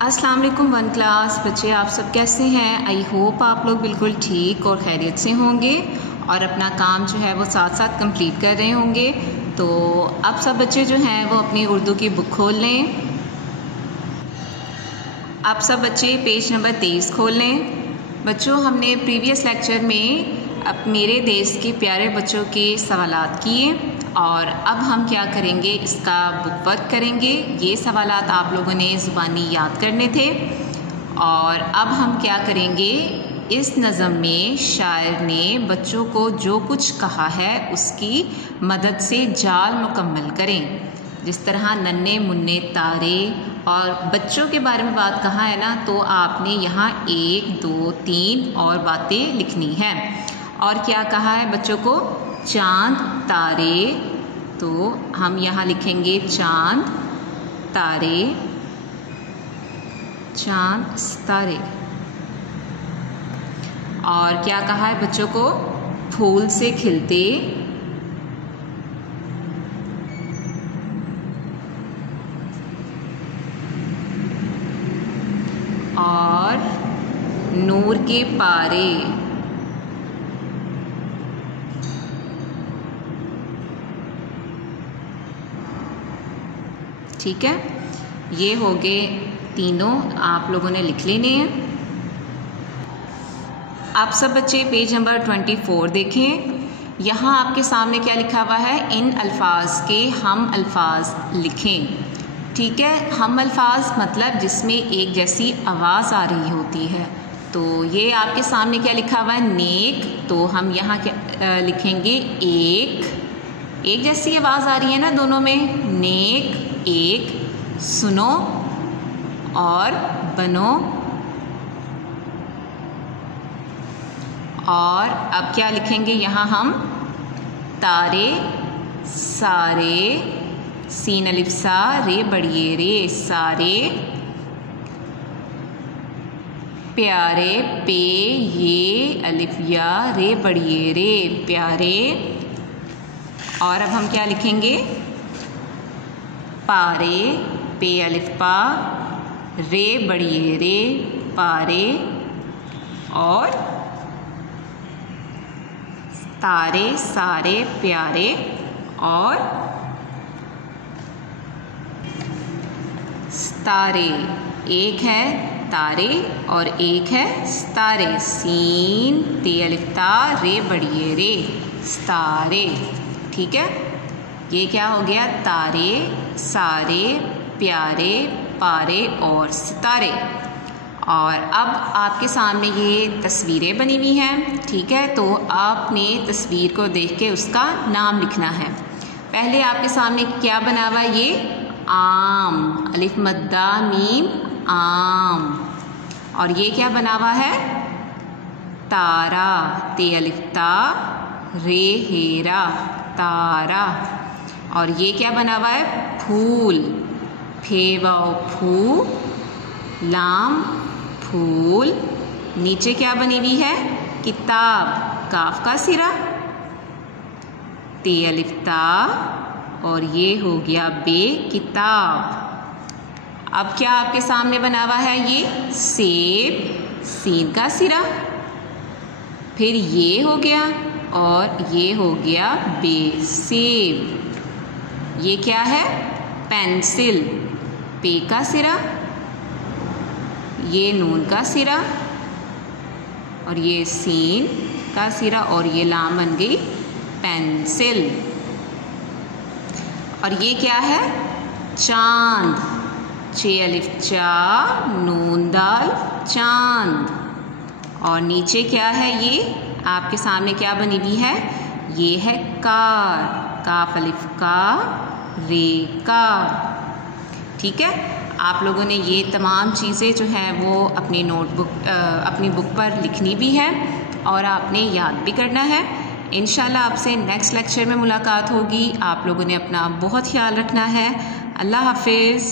अस्सलाम वालेकुम one class बच्चे, आप सब कैसे हैं। आई होप आप लोग बिल्कुल ठीक और खैरियत से होंगे और अपना काम जो है वो साथ साथ कंप्लीट कर रहे होंगे। तो अब सब बच्चे जो हैं वो अपनी उर्दू की बुक खोल लें। अब सब बच्चे पेज नंबर 23 खोल लें। बच्चों, हमने प्रीवियस लेक्चर में अब मेरे देश के प्यारे बच्चों के सवालात किए और अब हम क्या करेंगे, इसका बुक वर्क करेंगे। ये सवालात आप लोगों ने ज़ुबानी याद करने थे और अब हम क्या करेंगे, इस नज़म में शायर ने बच्चों को जो कुछ कहा है उसकी मदद से जाल मुकम्मल करें। जिस तरह नन्हे मुन्ने तारे और बच्चों के बारे में बात कहा है ना, तो आपने यहाँ 1, 2, 3 और बातें लिखनी है। और क्या कहा है बच्चों को, चांद तारे, तो हम यहाँ लिखेंगे चांद तारे, चांद तारे। और क्या कहा है बच्चों को, फूल से खिलते, और नूर के पारे। ठीक है, ये हो गए तीनों, आप लोगों ने लिख लेने हैं। आप सब बच्चे पेज नंबर 24 देखें। यहाँ आपके सामने क्या लिखा हुआ है, इन अल्फाज के हम अल्फाज लिखें। ठीक है, हम अल्फाज मतलब जिसमें एक जैसी आवाज़ आ रही होती है। तो ये आपके सामने क्या लिखा हुआ है, नेक, तो हम यहाँ क्या लिखेंगे, एक जैसी आवाज़ आ रही है ना दोनों में, नेक एक, सुनो और बनो। और अब क्या लिखेंगे यहाँ हम, तारे सारे, सीन अलिफ सा रे बड़िए रे, सारे, प्यारे पे ये अलिफ या रे बड़िए रे, प्यारे। और अब हम क्या लिखेंगे, पारे, पे अलिफ पा, रे बड़िए रे, पारे। और तारे सारे प्यारे, और तारे, एक है तारे और एक है तारे, सीन ते अलिफ ता रे बड़िए रे, तारे। ठीक है, ये क्या हो गया, तारे सारे प्यारे पारे और सितारे। और अब आपके सामने ये तस्वीरें बनी हुई हैं। ठीक है, तो आपने तस्वीर को देख के उसका नाम लिखना है। पहले आपके सामने क्या बना हुआ है, ये आम, अलिफ मद्दा मीम, आम। और ये क्या बना हुआ है, तारा, ते अलिफ ता रे हेरा, तारा। और ये क्या बना हुआ है, फूल, फे वाओ फू, लाम फूल। नीचे क्या बनी हुई है, किताब, काफ का सिरा, ते अलिफ ता, और ये हो गया बे, किताब। अब क्या आपके सामने बना हुआ है, ये सेब, सीन का सिरा, फिर ये हो गया और ये हो गया बे, सेब। ये क्या है, पेंसिल, पे का सिरा, ये नून का सिरा, और ये सीन का सिरा, और ये लाम बन गई पेंसिल। और ये क्या है, चांद, चे अलिफ चा नून दाल, चांद। और नीचे क्या है, ये आपके सामने क्या बनी हुई है, ये है कार, काफ अलिफ का रे, कार। ठीक है, आप लोगों ने ये तमाम चीज़ें जो हैं वो अपनी नोटबुक अपनी बुक पर लिखनी भी है और आपने याद भी करना है। इंशाल्लाह आपसे नेक्स्ट लेक्चर में मुलाकात होगी। आप लोगों ने अपना बहुत ख्याल रखना है। अल्लाह हाफिज़।